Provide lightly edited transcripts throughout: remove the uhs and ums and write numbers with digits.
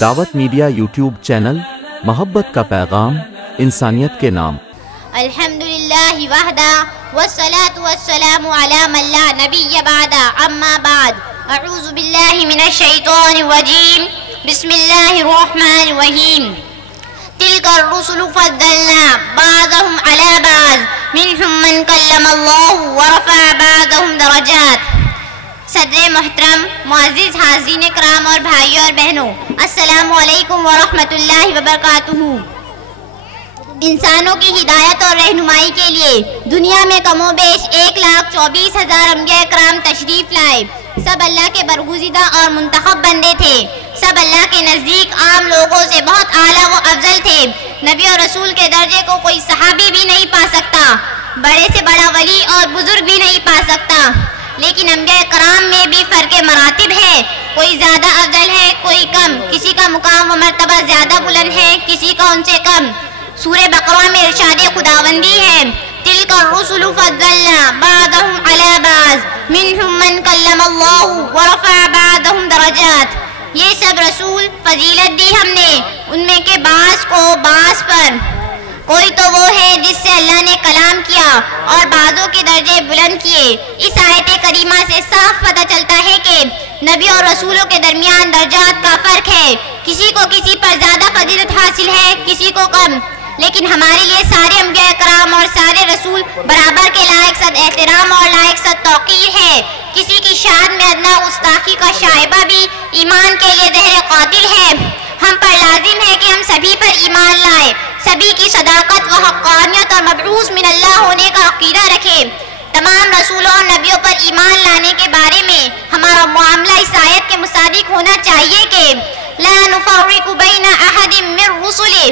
دعوت media YouTube channel, محبت کا پیغام، انسانیت کے نام۔ الحمدللہ وحدہ والصلاة والسلام علی من لا نبی بعد، اما بعد، اعوذ باللہ من الشیطان الرجیم، بسم اللہ الرحمن الرحیم۔ تلک الرسل فضلنا بعضهم علی بعض منہم من کلم اللہ ورفع بعضهم درجات۔ صدر محترم، معزز حاضرین کرام اور بھائیوں اور بہنوں، السلام علیکم ورحمۃ اللہ وبرکاتہ۔ انسانوں کی ہدایت اور رہنمائی کے لیے دنیا میں کم و بیش 1,24,000 انبیاء کرام تشریف لائے۔ سب اللہ کے برگزیدہ اور منتخب بندے تھے۔ سب اللہ کے نزدیک عام لوگوں سے بہت اعلیٰ و افضل تھے۔ نبی اور رسول کے درجے کو کوئی صحابی بھی نہیں پا سکتا، بڑے سے بڑا ولی اور بزرگ بھی نہیں پا سکتا۔ لیکن انبیاء کرام میں بھی فرق مراتب ہے، کوئی زیادہ افضل ہے، کوئی کم، کسی کا مقام و مرتبہ زیادہ بلند ہے، کسی کا ان سے کم۔ سورہ بقرہ میں ارشاد خداوندی ہے، تلک الرسل فضلنا بعضهم علی بعض منہم من کلم اللہ ورفع بعضهم درجات۔ یہ سب رسول فضیلت دی ہم نے ان میں کے بعض کو بعض پر۔ کوئی تو وہ ہے جس سے اللہ نے کلام کیا اور بعضوں کے درجے بلند کیے۔ اس آیت کریمہ سے صاف پتہ چلتا ہے کہ نبی اور رسولوں کے درمیان درجات کا فرق ہے، کسی کو کسی پر زیادہ فضیلت حاصل ہے، کسی کو کم۔ لیکن ہمارے لیے سارے انبیاء کرام اور سارے رسول برابر کے لائق صد احترام اور لائق صد توقیر ہے۔ کسی کی شان میں ادنا گستاخی کا شائبہ بھی ایمان کے لیے زہر قاتل ہے۔ ہم پر لازم ہے کہ ہم سبھی پر ایمان لائیں، سبھی کی صداقت و حقانیت اور مبعوث من اللہ ہونے کا عقیدہ رکھیں۔ تمام رسولوں اور نبیوں پر ایمان لانے کے بارے میں ہمارا معاملہ اس آیت کے مصادق ہونا چاہیے کہ لا نفرق بین احد من رسلہ،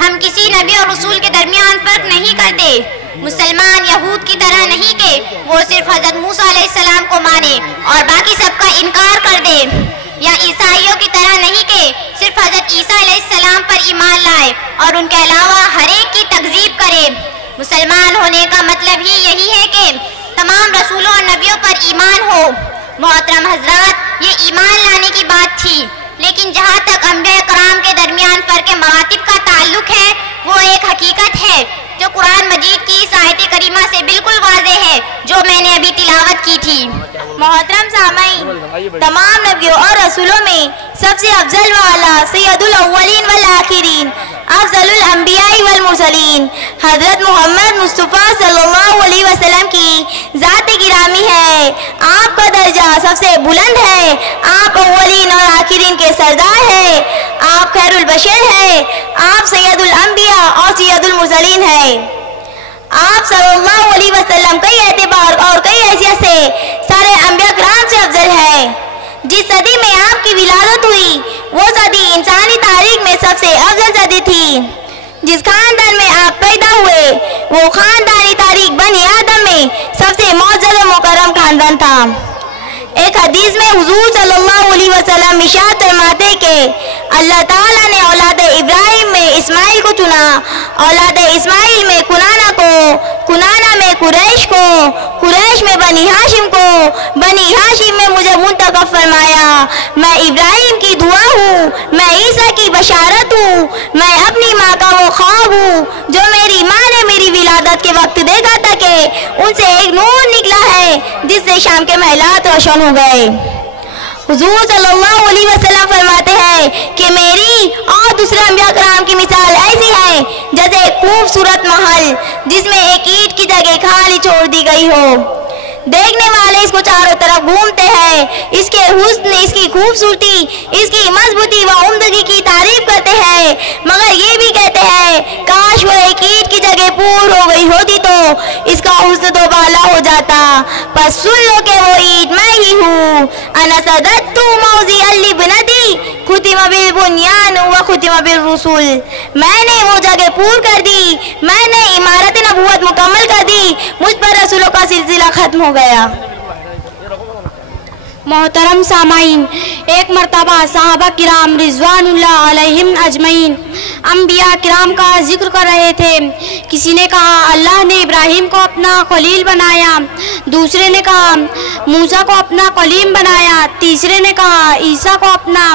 ہم کسی نبی اور رسول کے درمیان فرق نہیں کرتے۔ مسلمان یہود کی طرح نہیں کہ وہ صرف حضرت موسیٰ علیہ السلام کو مانے اور باقی سب کا انکار کر دے، یا عیسائیوں کی طرح نہیں کہ صرف حضرت عیسیٰ علیہ السلام پر ایمان لائے اور ان کے علاوہ ہر ایک کی تکذیب کرے۔ مسلمان ہونے کا مطلب ہی یہی ہے کہ تمام رسولوں اور نبیوں پر ایمان ہو۔ محترم حضرات، یہ ایمان لانے کی بات تھی، لیکن جہاں تک انبیاء کرام کے درمیان فرق مراتب کا تعلق ہے، وہ ایک حقیقت ہے جو قرآن مجید کی اس آیت کریمہ سے بالکل واضح ہے جو میں نے ابھی تلاوت کی تھی۔ محترم سامعین، تمام نبیوں اور رسولوں میں سب سے افضل والا سید الاولین والآخرین، افضل الانبیاء والمرسلین، حضرت محمد مصطفیٰ صلی اللہ علیہ وسلم کی ذات گرامی ہے۔ آپ کا درجہ سب سے بلند ہے، آپ اولین اور آخرین کے سردار ہیں، آپ خیر البشر ہیں، آپ سید الانبیاء اور سید المرسلین ہیں۔ آپ صلی اللہ علیہ وسلم کئی اعتبار اور کئی حیثیت سے سارے انبیاء کرام سے افضل ہے۔ جس صدی میں آپ کی ولادت ہوئی وہ صدی انسانی تاریخ میں سب سے افضل صدی تھی۔ جس خاندان میں آپ پیدا ہوئے وہ خاندانی تاریخ بنی آدم میں سب سے معزز و مکرم خاندان تھا۔ ایک حدیث میں حضور صلی اللہ علیہ وسلم ارشاد فرماتے کہ اللہ تعالیٰ نے اولاد ابراہیم میں اسماعیل کو چنا، اولاد اسماعیل میں کنانہ کو، کنانہ میں قریش کو، قریش میں بنی ہاشم کو، بنی ہاشم میں مجھے منتخب فرمایا۔ میں ابراہیم کی دعا ہوں، میں عیسیٰ کی بشارت ہوں، میں اپنی ماں کا وہ خواب ہوں جو میری ماں نے میری ولادت کے وقت دیکھا تھا کہ ان سے ایک نور نکلا ہے جس سے شام کے محلات روشن ہو گئے۔ حضور صلی اللہ علیہ وسلم فرماتے ہیں کہ میری اور دوسرے انبیاء کرام کی مثال ایسی ہے جیسے ایک خوبصورت محل جس میں ایک اینٹ کی جگہ خالی چھوڑ دی گئی ہو۔ دیکھنے والے اس کو چاروں طرف گھومتے ہیں، اس کے حسن، اس کی خوبصورتی، اس کی مضبوطی و عمدگی کی تعریف کرتے ہیں، مگر یہ بھی کہتے ہیں کاش وہ ایک اینٹ کی جگہ پور ہو گئی ہوتی تو اس کا حسن تو بالا ہو جاتا۔ پس سن لو کہ وہ اینٹ میں ہی ہوں۔ انا سددت موضع لبنتی ختم بالبنیان و ختم بالرسول، میں نے وہ جگہ پور کر دی، میں نے عمارت نبوت مکمل کر دی، مجھ پر رسولوں کا سلسلہ ختم ہو گیا۔ محترم سامعین، ایک مرتبہ صحابہ کرام رضوان اللہ علیہم اجمعین انبیاء کرام کا ذکر کر رہے تھے۔ کسی نے کہا اللہ نے ابراہیم کو اپنا خلیل بنایا، دوسرے نے کہا موسیٰ کو اپنا کلیم بنایا، تیسرے نے کہا عیسیٰ کو اپنا